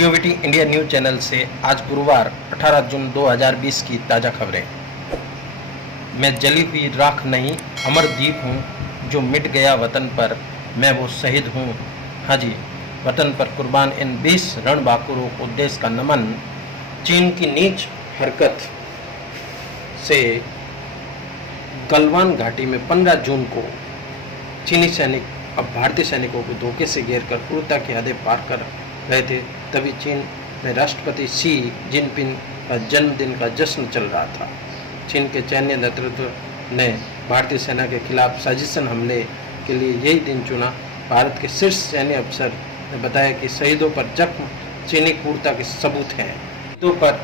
जियोविटी India news channel से आज गुरुवार 18 जून 2020 की ताज़ा खबरें। मैं जली हुई राख नहीं, अमर दीप हूँ, जो मिट गया वतन पर, मैं वो शहीद हूँ। हाँ जी, वतन पर कुर्बान इन 20 रणबांकुरों को देश का नमन। चीन की नीच हरकत से गलवान घाटी में 15 जून को चीनी सैनिक अब भारतीय सैनिकों को धोखे से घेर कर क्रूरता की हदें पार कर रहे थे, तभी चीन में राष्ट्रपति शी जिनपिंग का जन्मदिन का जश्न चल रहा था। चीन के सैन्य नेतृत्व ने भारतीय सेना के खिलाफ साजिशन हमले के लिए यही दिन चुना। भारत के शीर्ष सैन्य अफसर ने बताया कि शहीदों पर जख्म चीनी क्रूरता के सबूत हैं। शहीदों पर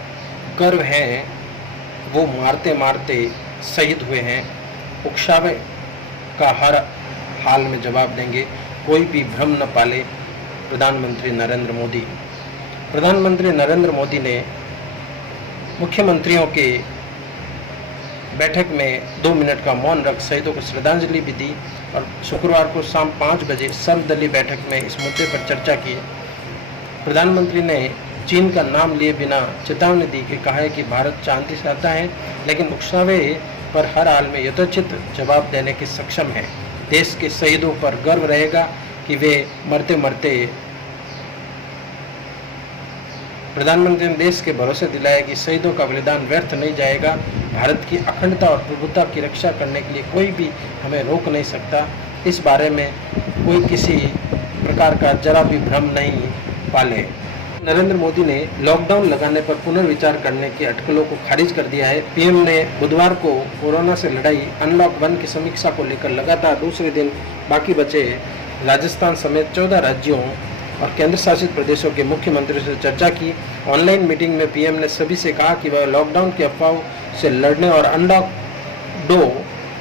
गर्व है, वो मारते मारते शहीद हुए हैं। उकसावे का हर हाल में जवाब देंगे, कोई भी भ्रम न पाले। प्रधानमंत्री नरेंद्र मोदी। प्रधानमंत्री नरेंद्र मोदी ने मुख्यमंत्रियों के बैठक में 2 मिनट का मौन रख शहीदों को श्रद्धांजलि भी दी और शुक्रवार को शाम 5 बजे सर्वदलीय बैठक में इस मुद्दे पर चर्चा की। प्रधानमंत्री ने चीन का नाम लिए बिना चेतावनी दी कि कहा है कि भारत शांति चाहता है, लेकिन उकसावे पर हर हाल में यथोचित जवाब देने के सक्षम है। देश के शहीदों पर गर्व रहेगा कि वे मरते मरते। प्रधानमंत्री ने देश के भरोसे दिलाया कि शहीदों का बलिदान व्यर्थ नहीं जाएगा। भारत की अखंडता और प्रभुता की रक्षा करने के लिए कोई भी हमें रोक नहीं सकता। इस बारे में कोई किसी प्रकार का जरा भी भ्रम नहीं पाले। नरेंद्र मोदी ने लॉकडाउन लगाने पर पुनर्विचार करने की अटकलों को खारिज कर दिया है। पीएम ने बुधवार को कोरोना से लड़ाई अनलॉक 1 की समीक्षा को लेकर लगातार दूसरे दिन बाकी बचे राजस्थान समेत 14 राज्यों और केंद्र शासित प्रदेशों के मुख्यमंत्रियों से चर्चा की। ऑनलाइन मीटिंग में पीएम ने सभी से कहा कि वह लॉकडाउन की अफवाहों से लड़ने और अनलॉक 2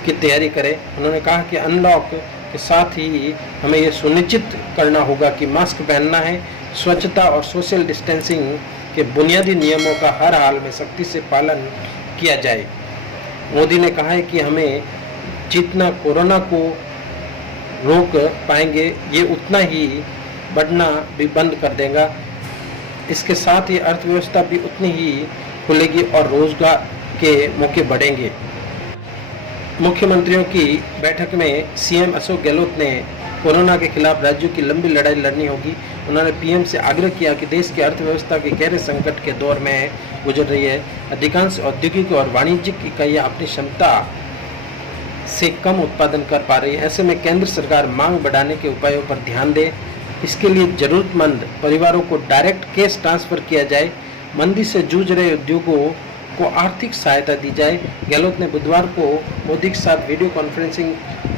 की तैयारी करें। उन्होंने कहा कि अनलॉक के साथ ही हमें यह सुनिश्चित करना होगा कि मास्क पहनना है, स्वच्छता और सोशल डिस्टेंसिंग के बुनियादी नियमों का हर हाल में सख्ती से पालन किया जाए। मोदी ने कहा है कि हमें जितना कोरोना को रोक पाएंगे, ये उतना ही बढ़ना भी बंद कर देगा। इसके साथ ही अर्थव्यवस्था भी उतनी ही खुलेगी और रोजगार के मौके बढ़ेंगे। मुख्यमंत्रियों की बैठक में सीएम अशोक गहलोत ने कोरोना के खिलाफ राज्यों की लंबी लड़ाई लड़नी होगी। उन्होंने पीएम से आग्रह किया कि देश की अर्थव्यवस्था के गहरे संकट के दौर में गुजर रही है। अधिकांश औद्योगिक और वाणिज्यिक इकाइयां अपनी क्षमता से कम उत्पादन कर पा रही है। ऐसे में केंद्र सरकार मांग बढ़ाने के उपायों पर ध्यान दे। इसके लिए जरूरतमंद परिवारों को डायरेक्ट कैश ट्रांसफर किया जाए। मंदी से जूझ रहे उद्योगों को आर्थिक सहायता दी जाए। गहलोत ने बुधवार को मोदी के साथ वीडियो कॉन्फ्रेंसिंग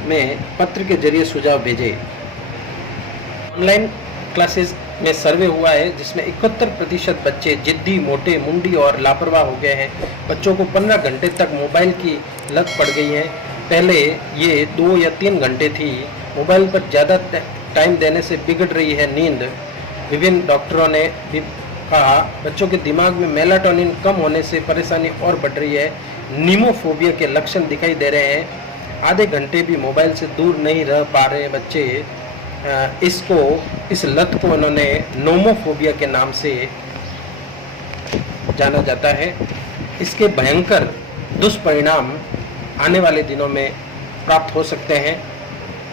में पत्र के जरिए सुझाव भेजे। ऑनलाइन क्लासेस में सर्वे हुआ है जिसमें 71% बच्चे जिद्दी, मोटे, मुंडी और लापरवाह हो गए हैं। बच्चों को 15 घंटे तक मोबाइल की लत पड़ गई है। पहले ये 2 या 3 घंटे थी। मोबाइल पर ज़्यादा टाइम देने से बिगड़ रही है नींद। विभिन्न डॉक्टरों ने भी कहा बच्चों के दिमाग में मेलाटोनिन कम होने से परेशानी और बढ़ रही है। नीमोफोबिया के लक्षण दिखाई दे रहे हैं। आधे घंटे भी मोबाइल से दूर नहीं रह पा रहे बच्चे। इस लत को उन्होंने नोमोफोबिया के नाम से जाना जाता है। इसके भयंकर दुष्परिणाम आने वाले दिनों में प्राप्त हो सकते हैं।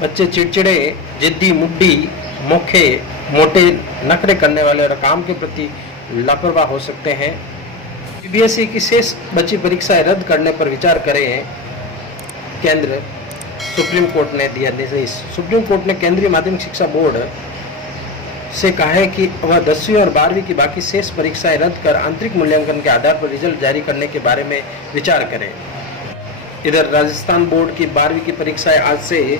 बच्चे चिड़चिड़े, जिद्दी, मुड्डी, मोखे, मोटे, नखरे करने वाले और काम के प्रति लापरवाह हो सकते हैं। सीबीएसई की शेष बची परीक्षाएं रद्द करने पर विचार करें, केंद्र सुप्रीम कोर्ट ने दिया निर्देश। सुप्रीम कोर्ट ने केंद्रीय माध्यमिक शिक्षा बोर्ड से कहा है कि वह 10वीं और 12वीं की बाकी शेष परीक्षाएं रद्द कर आंतरिक मूल्यांकन के आधार पर रिजल्ट जारी करने के बारे में विचार करें। इधर राजस्थान बोर्ड की 12वीं की परीक्षाएं आज से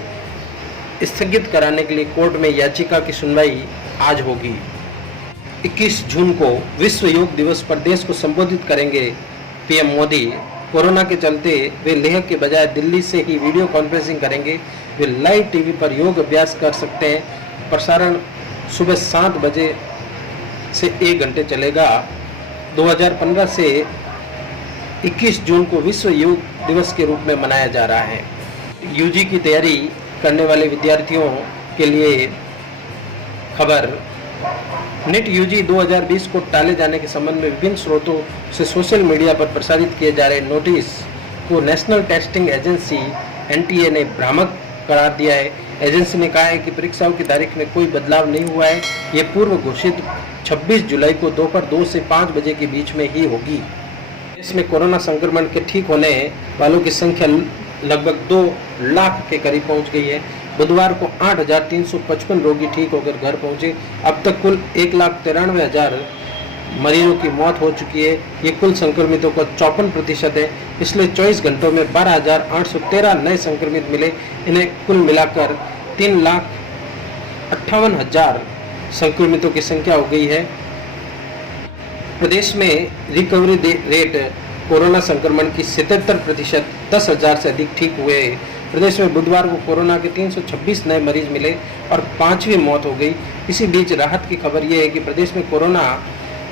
स्थगित कराने के लिए कोर्ट में याचिका की सुनवाई आज होगी। 21 जून को विश्व योग दिवस पर देश को संबोधित करेंगे पीएम मोदी। कोरोना के चलते वे लेह के बजाय दिल्ली से ही वीडियो कॉन्फ्रेंसिंग करेंगे। वे लाइव टीवी पर योग अभ्यास कर सकते हैं। प्रसारण सुबह 7 बजे से 1 घंटे चलेगा। 2015 से 21 जून को विश्व योग दिवस के रूप में मनाया जा रहा है। यूजी की तैयारी करने वाले विद्यार्थियों के लिए खबर नीट यूजी 2020 को टाले जाने के संबंध में विभिन्न स्रोतों से सोशल मीडिया पर प्रसारित किए जा रहे नोटिस को नेशनल टेस्टिंग एजेंसी एनटीए ने भ्रामक करार दिया है। एजेंसी ने कहा है कि परीक्षाओं की तारीख में कोई बदलाव नहीं हुआ है। ये पूर्व घोषित 26 जुलाई को दोपहर 2 से 5 बजे के बीच में ही होगी। देश में कोरोना संक्रमण के ठीक होने वालों की संख्या लगभग 2 लाख के करीब पहुंच गई है। बुधवार को 8,355 रोगी ठीक होकर घर पहुंचे। अब तक कुल 1,93,000 मरीजों की मौत हो चुकी है। ये कुल संक्रमितों का 54% है। पिछले 24 घंटों में 12,813 नए संक्रमित मिले। इन्हें कुल मिलाकर 3,58,000 संक्रमितों की संख्या हो गई है। प्रदेश में रिकवरी रेट कोरोना संक्रमण की 77%, 10,000 से अधिक ठीक हुए। प्रदेश में बुधवार को कोरोना के 326 नए मरीज मिले और 5वीं मौत हो गई। इसी बीच राहत की खबर यह है कि प्रदेश में कोरोना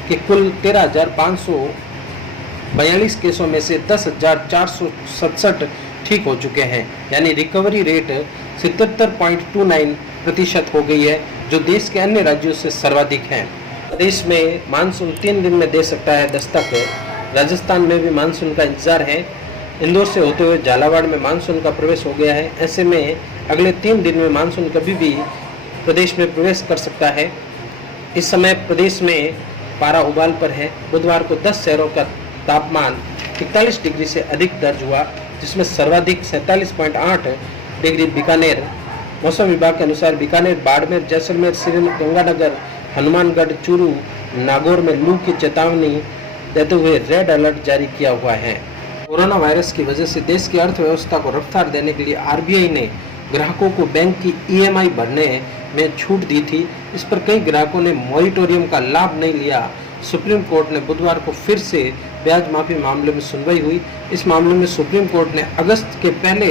के कुल 13,542 केसों में से 10,467 ठीक हो चुके हैं, यानी रिकवरी रेट 77.29% हो गई है, जो देश के अन्य राज्यों से सर्वाधिक है। प्रदेश में मानसून 3 दिन में दे सकता है दस्तक। राजस्थान में भी मानसून का इंतजार है। इंदौर से होते हुए झालावाड़ में मानसून का प्रवेश हो गया है। ऐसे में अगले 3 दिन में मानसून कभी भी प्रदेश में प्रवेश कर सकता है। इस समय प्रदेश में पारा उबाल पर है। बुधवार को 10 शहरों का तापमान 41 डिग्री से अधिक दर्ज हुआ, जिसमें सर्वाधिक 47.8 डिग्री बीकानेर। मौसम विभाग के अनुसार बीकानेर, बाड़मेर, जैसलमेर, श्रीनगर, गंगानगर, हनुमानगढ़, चूरू, नागौर में लू की चेतावनी देते हुए रेड अलर्ट जारी किया हुआ है। कोरोना वायरस की वजह से देश की अर्थव्यवस्था को रफ्तार देने के लिए आरबीआई ने ग्राहकों को बैंक की ईएमआई भरने में छूट दी थी। इस पर कई ग्राहकों ने मॉरिटोरियम का लाभ नहीं लिया। सुप्रीम कोर्ट ने बुधवार को फिर से ब्याज माफी मामले में सुनवाई हुई। इस मामले में सुप्रीम कोर्ट ने अगस्त के पहले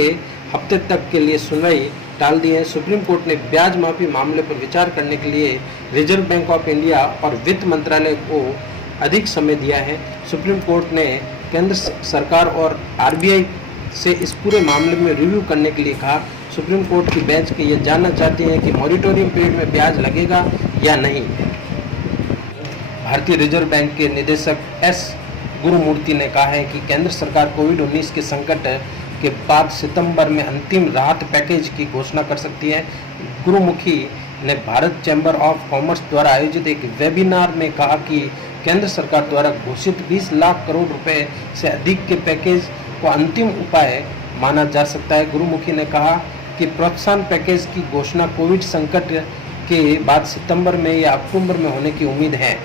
हफ्ते तक के लिए सुनवाई टाल दी है। सुप्रीम कोर्ट ने ब्याज माफी मामले पर विचार करने के लिए रिजर्व बैंक ऑफ इंडिया और वित्त मंत्रालय को अधिक समय दिया है। सुप्रीम कोर्ट ने केंद्र सरकार और आरबीआई से इस पूरे मामले में रिव्यू करने के लिए कहा। सुप्रीम कोर्ट की बेंच के ये जानना चाहती है कि मॉरिटोरियम पीरियड में ब्याज लगेगा या नहीं। भारतीय रिजर्व बैंक के निदेशक एस गुरुमूर्ति ने कहा है कि केंद्र सरकार कोविड-19 के संकट के बाद सितंबर में अंतिम राहत पैकेज की घोषणा कर सकती है। गुरुमुखी ने भारत चैम्बर ऑफ कॉमर्स द्वारा आयोजित एक वेबिनार में कहा कि केंद्र सरकार द्वारा घोषित 20 लाख करोड़ रुपए से अधिक के पैकेज को अंतिम उपाय माना जा सकता है। गुरुमुखी ने कहा कि प्रोत्साहन पैकेज की घोषणा कोविड संकट के बाद सितंबर में या अक्टूबर में होने की उम्मीद है।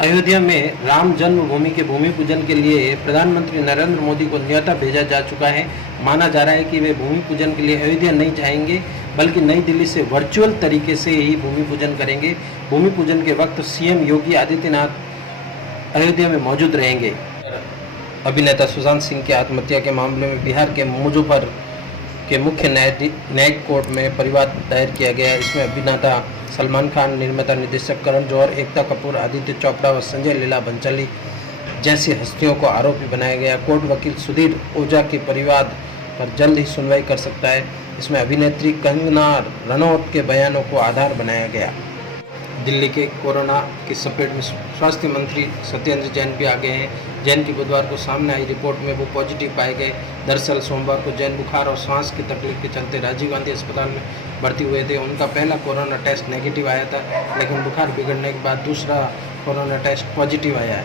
अयोध्या में राम जन्मभूमि के भूमि पूजन के लिए प्रधानमंत्री नरेंद्र मोदी को न्योता भेजा जा चुका है। माना जा रहा है कि वे भूमि पूजन के लिए अयोध्या नहीं जाएंगे, बल्कि नई दिल्ली से वर्चुअल तरीके से ही भूमि पूजन करेंगे। भूमि पूजन के वक्त सीएम योगी आदित्यनाथ अयोध्या में मौजूद रहेंगे। अभिनेता सुशांत सिंह की आत्महत्या के मामले में बिहार के मुजफ्फर के मुख्य न्यायिक कोर्ट में परिवाद दायर किया गया। इसमें अभिनेता सलमान खान, निर्माता निर्देशक करण जौहर, एकता कपूर, आदित्य चोपड़ा व संजय लीला भंसाली जैसी हस्तियों को आरोपी बनाया गया। कोर्ट वकील सुधीर ओझा के परिवाद पर जल्द ही सुनवाई कर सकता है। इसमें अभिनेत्री कंगना रनौत के बयानों को आधार बनाया गया। दिल्ली के कोरोना की चपेट में स्वास्थ्य मंत्री सत्येंद्र जैन भी आ गए हैं। जैन की बुधवार को सामने आई रिपोर्ट में वो पॉजिटिव पाए गए। दरअसल सोमवार को जैन बुखार और सांस की तकलीफ के चलते राजीव गांधी अस्पताल में भर्ती हुए थे। उनका पहला कोरोना टेस्ट नेगेटिव आया था, लेकिन बुखार बिगड़ने के बाद दूसरा कोरोना टेस्ट पॉजिटिव आया है।